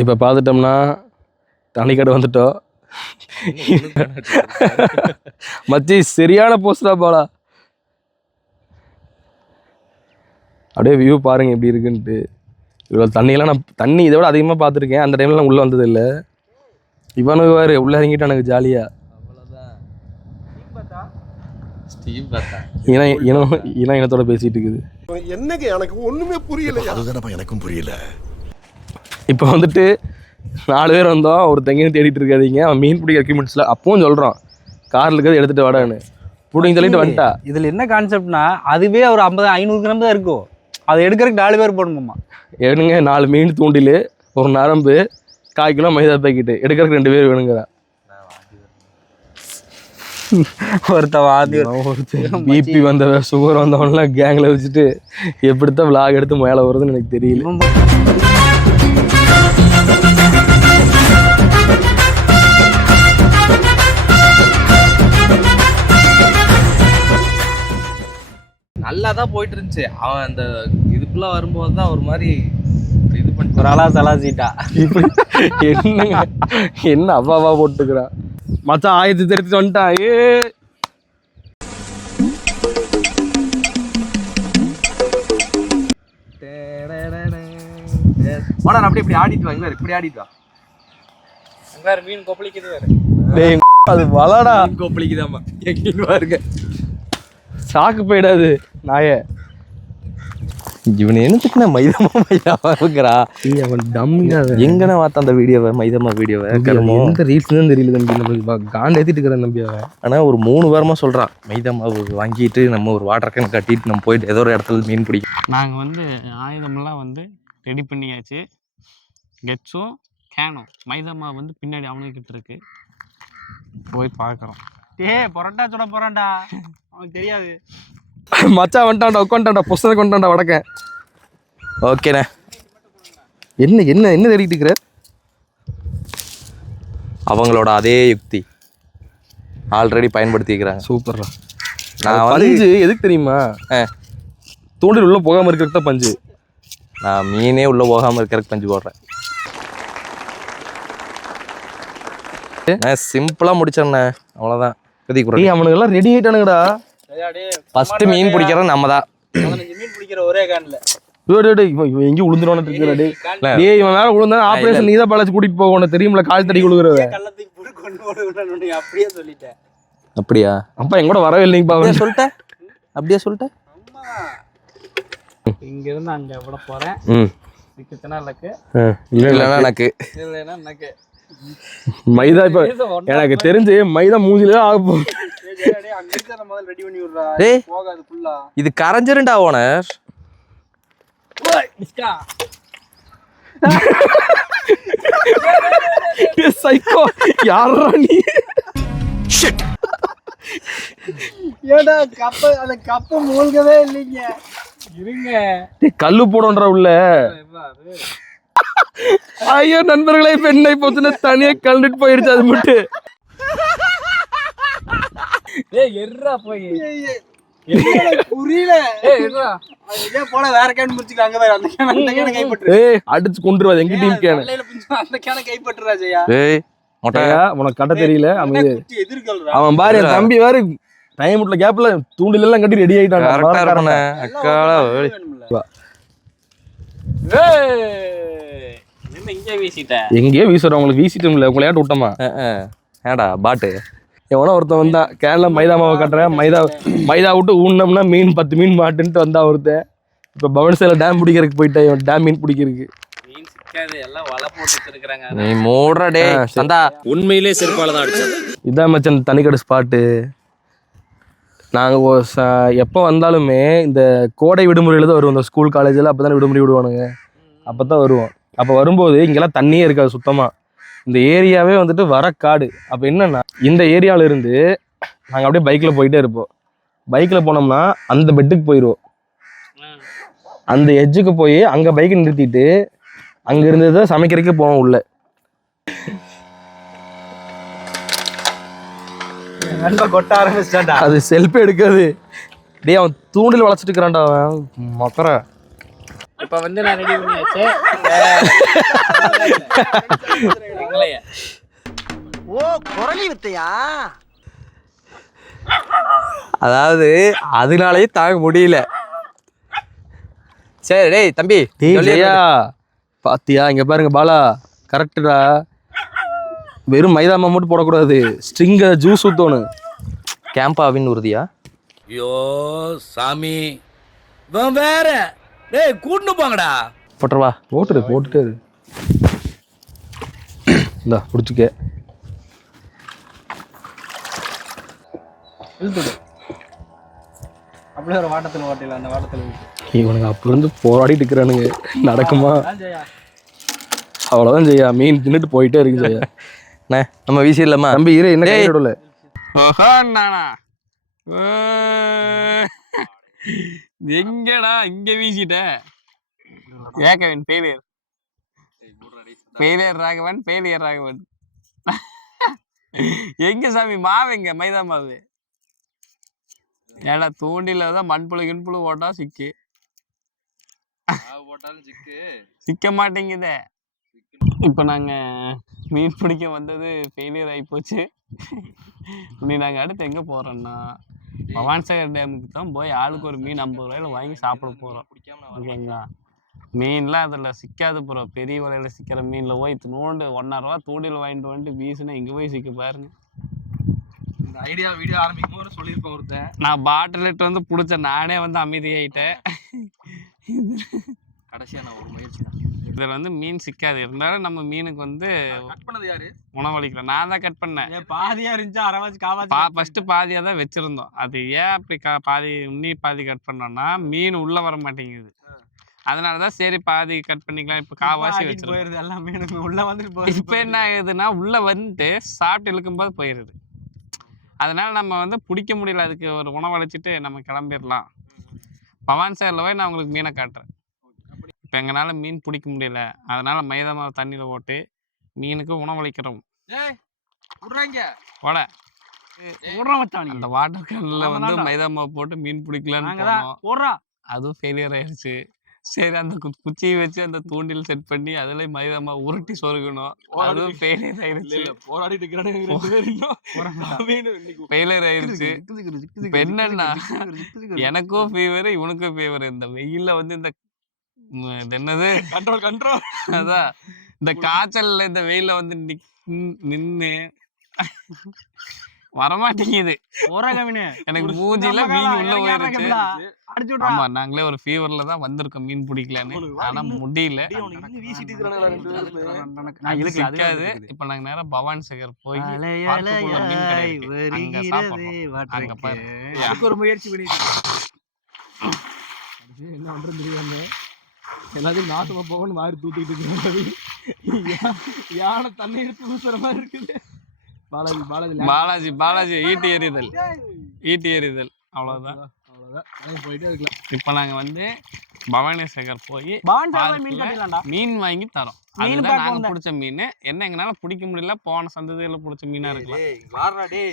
இப்போ பார்த்துட்டோம்னா தனிக்கடை வந்துட்டோம். மச்சி சரியான போஸ்டா போலா. அப்படியே வியூ பாருங்க எப்படி இருக்குன்ட்டு. இவ்வளோ தண்ணியெல்லாம் நான் தண்ணி இதை விட அதிகமாக பார்த்துருக்கேன். அந்த டைம்லாம் உள்ளே வந்தது இல்லை. இவனுக்கு வேறு உள்ளே இறங்கிட்டு எனக்கு ஜாலியாக இனத்தோட பேசிட்டு இருக்குது. என்னங்க எனக்கு ஒண்ணுமே புரியல. அதுதானப்பா எனக்கும் புரியல. இப்போ வந்துட்டு 4 பேர் வந்தோம். ஒரு தங்கையும் தேடிட்டு இருக்காதீங்க. அவன் மீன் பிடிக்கிற எக்யூப்மெண்ட்ஸில் அப்பவும் சொல்கிறான் காரில் இருக்கிறது எடுத்துகிட்டு வாடான்னு பிடிங்க சொல்லிட்டு வந்துட்டா. இதில் என்ன கான்செப்ட்னா அதுவே ஒரு 50-500 கிராம் தான் இருக்கும். அதை எடுக்கிறதுக்கு 4 பேர் போடணுமா? எடுங்க 4 மீன் தூண்டில், ஒரு நரம்பு, 1/4 கிலோ மைதா பாக்கெட்டு, எடுக்கிறதுக்கு 2 பேர் வேணுங்கிறா. ஒருத்தன் பிபி வந்தவ சுகர் வந்தவன்லாம் கேங்கில் வச்சுட்டு எப்படித்தான் விளாக் எடுத்து மேலே வருதுன்னு எனக்கு தெரியல. நல்லா தான் போயிட்டு இருந்துச்சு. அவன் அந்த இதுக்குள்ள வரும்போது தான் ஒரு மாதிரி இது பண்ணி ஒரு ஆளா சலாசிட்டா. என்ன அவ்வாவா போட்டுக்கிறான் மச்சான். ஆயத்து தெரிவித்து வந்துட்டான். அப்படி ஆடிட்டு வாங்க, இப்படி ஆடிட்டு வா. வேற மீன் கொப்பளிக்குது வேற. அது வளடா கொப்பளிக்குதாமா பாருங்க. சாக்கு போயிடாது நாய. இவன் என்னத்துக்குண்ணா மைதாமா இருக்கிறா? அவன் டம்மியா எங்கண்ணா பார்த்த அந்த வீடியோவை, மைதாமா வீடியோவை எந்த ரீல்ஸ்ன்னு தெரியல தம்பி. நம்மளுக்கு காண்டு ஏற்றிட்டு இருக்கிறேன் தம்பி. அவன் ஆனால் ஒரு 3 வாரமாக சொல்கிறான் மைதாமாவை வாங்கிட்டு நம்ம ஒரு வாட்டர் கேன் கட்டிட்டு நம்ம போயிட்டு ஏதோ ஒரு இடத்துல மீன் பிடிக்கும். நாங்கள் வந்து ஆயுதமெல்லாம் வந்து ரெடி பண்ணியாச்சு. கெட்ஸும் கேனும் மைதாமா வந்து பின்னாடி அவனுக்கிட்ட இருக்கு. போய் பார்க்குறோம். பொரோட்டா சுட போகிறான்டா, அவனுக்கு தெரியாது. மச்சா வந்துட்டான்டா, உட்காண்டான்டா, புஸ்தகம் கொண்டாண்டா வடக்க. ஓகேண்ணே. என்ன என்ன என்ன தேடிட்டு இருக்கிற? அவங்களோட அதே யுக்தி ஆல்ரெடி பயன்படுத்திக்கிறாங்க. சூப்பர்ரா. நான் பஞ்சு எதுக்கு தெரியுமா? தூண்டில் உள்ள போகாமல் இருக்கிறது தான் பஞ்சு. நான் மீனே உள்ள போகாமல் இருக்கிறதுக்கு பஞ்சு போடுறேன். சிம்பிளாக முடிச்சேண்ணே, அவ்வளோதான். அவனுக்கு எல்லாம் ரெடி ஆயிட்டானுங்கடா. ஃபர்ஸ்ட் மீன் பிடிக்கிறது நம்ம தான். 15 மீன் பிடிக்கிற ஒரே கேன்ல எங்கேயும் உளுந்துருவானு இருக்கிறாடே. டேய் இவன் மேல உளுந்தா ஆபரேஷன் நீதான் பாலாச்சு கூட்டிட்டு போகணும் தெரியுமில. கால் தடி கொடுக்குறவ அப்படியே சொல்லிட்டேன். அப்படியா? அப்பா எங்கூட வரவே இல்லைங்க சொல்லிட்டேன். அப்படியே சொல்லிட்டேன். இங்க இருந்து அங்க விட போறேன். எனக்கு மைதா இப்ப எனக்கு தெரிஞ்சு மைதா மூஞ்சில ஆக போகுது. இது கரைஞ்சிருண்டா ஓனர். சைக்கோ யாரா நீ? ஏடா அந்த கப்ப மூழ்கவே இல்லைங்க. இருங்க கல்லு போடுன்ற உள்ள. ஐயோ நண்பர்களே, பெண்ணை போச்சுன்னா தனியா கலந்துட்டு போயிருச்சு. அது மட்டும் அடிச்சு கொண்டுருவாது எங்க டீம் கேன். உனக்கு கட்ட தெரியல. அவன் பாரு என் தம்பி வேறு டைம் விட்ல கேப்ல தூண்டில் எல்லாம் கட்டி ரெடி ஆயிட்டான். எங்கேயோ வீசுறோம். உங்களுக்கு வீசிட்டும் இல்லை, உங்களை ஏன் விட்டோமா? ஏடா பாட்டு எவனோ ஒருத்தன் வந்தான் கேரளா மைதா மாவை கட்டுறேன், மைதா விட்டு ஊன்னோம்னா மீன் 10 மீன் மாட்டுன்ட்டு வந்தா ஒருத்தன். இப்போ பவன்சேல டேம் பிடிக்கிறதுக்கு போயிட்டேன். டேம் மீன் பிடிக்கிறதுக்கு நீ மூடுற டே சந்தா. உண்மையிலே செருப்பால தான் அடிச்சேன். இதான் மச்சான் தனிக்கடை ஸ்பாட்டு. நாங்கள் எப்போ வந்தாலுமே இந்த கோடை விடுமுறையில் தான் வருவோம். இந்த ஸ்கூல் காலேஜில் அப்போ தானே விடுமுறை விடுவானுங்க. அப்போ தான் வருவோம். அப்போ வரும்போது இங்கெல்லாம் தண்ணியே இருக்காது சுத்தமாக. இந்த ஏரியாவே வந்துட்டு வர காடு. அப்போ என்னன்னா இந்த ஏரியாவில் இருந்து நாங்கள் அப்படியே பைக்கில் போயிட்டே இருப்போம். பைக்கில் போனோம்னா அந்த பெட்டுக்கு போயிடுவோம். அந்த எட்ஜுக்கு போய் அங்கே பைக்கை நிறுத்திட்டு அங்கே இருந்தது தான் சமைக்கிறதுக்கு போவோம் உள்ள. கொட்ட ஆரம்பிச்சிட்டான்டா. அது செல்ஃபி எடுக்காது. டே அவன் தூண்டில் வளைச்சிட்டு இருக்கிறான்டா அவன் மொக்கற. இப்போ வந்து நான் ரெடி பண்ணியாச்சு. எங்களைய ஓ குரலி வித்தையா? அதாவது அதனாலயே தாங்க முடியல. சரி டேய் தம்பி ஜெயா பாத்தியா இங்க பாருங்க பாலா கரெக்டுடா. வெறும் மைதா மாவு மட்டும் போடக்கூடாது, ஸ்ட்ரிங்க ஜூஸ் ஊத்தணும். கேம்பாவின் உறுதியா? ஐயோ சாமி வேற டேய் கூட்டு போங்கடா. போட்டுருவா. போட்டுட்டு இந்தா பிடிச்சிக்க. அப்படியே ஒரு வாட்டத்தில் ஓட்டில அந்த வாட்டத்தில் இவனுங்க அப்ப இருந்து போராடிட்டு இருக்கிறானுங்க, நடக்குமா? அவ்வளவுதான் ஜெயா, மீன் தின்னுட்டு போயிட்டே இருக்கு ஜெயா. அண்ணே நம்ம வீசி இல்லம்மா தம்பி இரு, என்ன டேய். கையிடல. ஓஹோ நானா எங்கடா இங்க வீசிட்ட? ஏகவன் ஃபெயிலியர் ராகவன் எங்க சாமி மாவு எங்க? மைதா மாவு ஏடா தூண்டில தான் மண்புழு ஓட்டா சிக்க மாட்டேங்குதே. இப்போ நாங்கள் மீன் பிடிக்க வந்தது ஃபெயிலியர் ஆகிப்போச்சு. இனி நாங்கள் அடுத்து எங்கே போகிறோன்னா பவானிசாகர் டேமுக்கு தான் போய் ஆளுக்கு ஒரு மீன் 50 ரூபாயில வாங்கி சாப்பிட போகிறோம். ஓகேங்களா? மீன்லாம் அதில் சிக்காது போகிறோம். பெரிய வலையில் சிக்கிற மீனில் போய் நோண்டு 1.5 ரூபா தூண்டில் வாங்கிட்டு வந்துட்டு வீசுனா இங்கே போய் சிக்க பாருங்க. இந்த ஐடியா வீடியோ ஆரம்பிக்கும் போது சொல்லியிருப்பேன் ஒருத்தன். நான் பாட்டில் இட்டு வந்து பிடிச்ச நானே வந்து அமைதியாயிட்டேன். கடைசியாக நான் ஒரு முயற்சி தான். இதில் வந்து மீன் சிக்காது. இருந்தாலும் நம்ம மீனுக்கு வந்து கட் பண்ணது யாரு? உணவளிக்கிறேன். நான் தான் கட் பண்ணேன். பாதியா இருந்துச்சு அரைவாச்சு காவாச்சு. ஃபர்ஸ்ட் பாதியாக தான் வச்சுருந்தோம். அது ஏன் அப்படி பாதி பாதி கட் பண்ணோம்னா மீன் உள்ளே வர மாட்டேங்குது. அதனால தான் சரி பாதி கட் பண்ணிக்கலாம். இப்போ காவாசி வச்சிருக்கோம். போயிருது எல்லாம் மீனுக்கு உள்ள வந்துட்டு போயிருது. இப்போ என்ன ஆகுதுன்னா உள்ளே வந்துட்டு சாப்பிட்டு இழுக்கும்போது போயிடுது. அதனால நம்ம வந்து பிடிக்க முடியல. அதுக்கு ஒரு உணவளிச்சிட்டு நம்ம கிளம்பிடலாம். பவானிசாகரில் போய் நான் உங்களுக்கு மீனை காட்டுறேன். இப்போ எங்களால் மீன் பிடிக்க முடியல, அதனால மைதா மாவு தண்ணியில் போட்டு மீனுக்கு உணவளிக்கிறோம். போட அந்த வாட்டர் கேனில் வந்து மைதா மாவு போட்டு மீன் பிடிக்கலான்னு போனோம். அதுவும் ஃபெயிலியர் ஆயிடுச்சு. சரி அந்த குச்சியை வச்சு அந்த தூண்டில் செட் பண்ணி அதில் மைதா மாவு உருட்டி சொருகணும். அதுவும் ஃபெயிலியர் ஆயிடுச்சு. ஃபெயிலியர் ஆயிடுச்சு. இப்போ என்னன்னா எனக்கும் ஃபீவர், இவனுக்கும் ஃபீவர். இந்த வெயில்ல வந்து இந்த என்னது கண்ட்ரோல் அதான் இந்த காய்ச்சல்ல இந்த வெயில்ல வந்து நின்று வரமாட்டேங்குது. எனக்கு மூஞ்சில மீன் உள்ள போயிருச்சு. ஆமா நாங்களே ஒரு ஃபீவர்ல தான் வந்திருக்கோம் மீன் பிடிக்கலான்னு. ஆனா முடியல, சிக்காது. இப்ப நாங்க நேரம் பவானிசாகர் போய் மீன் கிடையாது அங்க சாப்பிடுறோம். அங்க பாரு ஒரு முயற்சி பண்ணி என்ன பண்றது தெரியாம எல்லாத்தையும் நாசமா போகணும்னு மாதிரி தூத்திட்டு இருக்கிறாங்க. யானை தண்ணி எடுத்து ஊசுற மாதிரி இருக்குது. பாலாஜி ஈட்டி எறிதல் அவ்வளவுதான். போயிட்டே இருக்கலாம். இப்ப நாங்க வந்து பவானிசாகர் போய் மீன் வாங்கி தரோம். அதுதான் நாங்க பிடிச்ச மீன். என்ன எங்களால பிடிக்க முடியல. போன சந்ததியில பிடிச்ச மீனா இருக்கலாம்.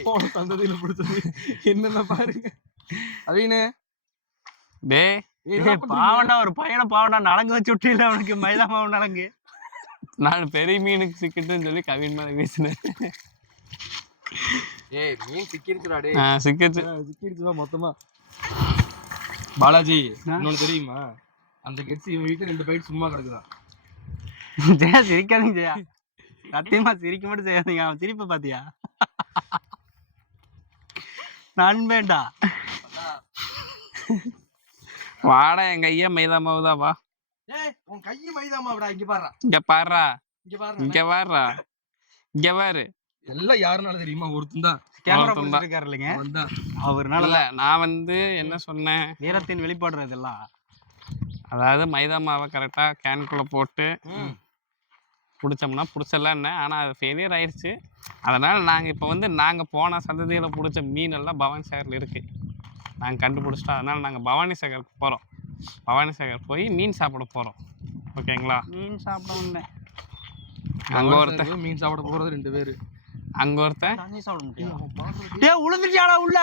போன சந்ததியில பிடிச்ச மீன் என்னென்ன பாருங்க. அவனே டே பாவண்டா ஒரு பையனை பாவண்டா நலங்கு வச்சு விட்டில அவனுக்கு மைதா மாவு நலங்கு. நான் பெரிய மீனுக்கு சிக்கிட்டுன்னு சொல்லி கவின் மேல வீசினேன். மீன் சிக்கிருச்சுடா. சிக்கிடுச்சுதான் மொத்தமா. பாலாஜி இன்னொன்னு தெரியுமா? அந்த கெட்ஸ் இவன் வீட்டுல 2 பைட் சும்மா கிடக்குதான். ஜெயா சிரிக்காதீங்க ஜெயா, சத்தியமா சிரிக்க மட்டும் செய்யாதீங்க. அவன் சிரிப்ப பாத்தியா? நண்பேண்டா வாடா எங்க ஐயா மைதா மாவு தான். வா உன் கையை மைதா மாவுடா. இங்க பாரு இங்க பாரு. எல்லாம் யாருனால தெரியுமா? ஒருத்தன் தான் கேமரா போட்டுருக்காரு இல்லைங்க, அவர்னால. இல்ல நான் வந்து என்ன சொன்னேன், வீரத்தின் வெளிப்பாடு இதெல்லாம். அதாவது மைதா மாவை கரெக்டா கேனுக்குள்ள போட்டு பிடிச்சோம்னா பிடிச்சலாம். ஆனால் அது ஃபெயிலியர் ஆயிடுச்சு. அதனால் நாங்கள் இப்போ வந்து நாங்கள் போன சந்ததியில் பிடிச்ச மீன் எல்லாம் பவானிசாகரில் இருக்குது. நாங்கள் கண்டுபிடிச்சிட்டோம். அதனால் நாங்கள் பவானிசாகருக்கு போகிறோம். பவானிசாகர் போய் மீன் சாப்பிட போகிறோம். ஓகேங்களா? மீன் சாப்பிட வந்தேன். அங்கே ஒருத்தன் மீன் சாப்பிட போகிறது 2 பேர். அங்கே ஒருத்தன் சாப்பிட முடியும். உளுந்துட்டியாடா உள்ள?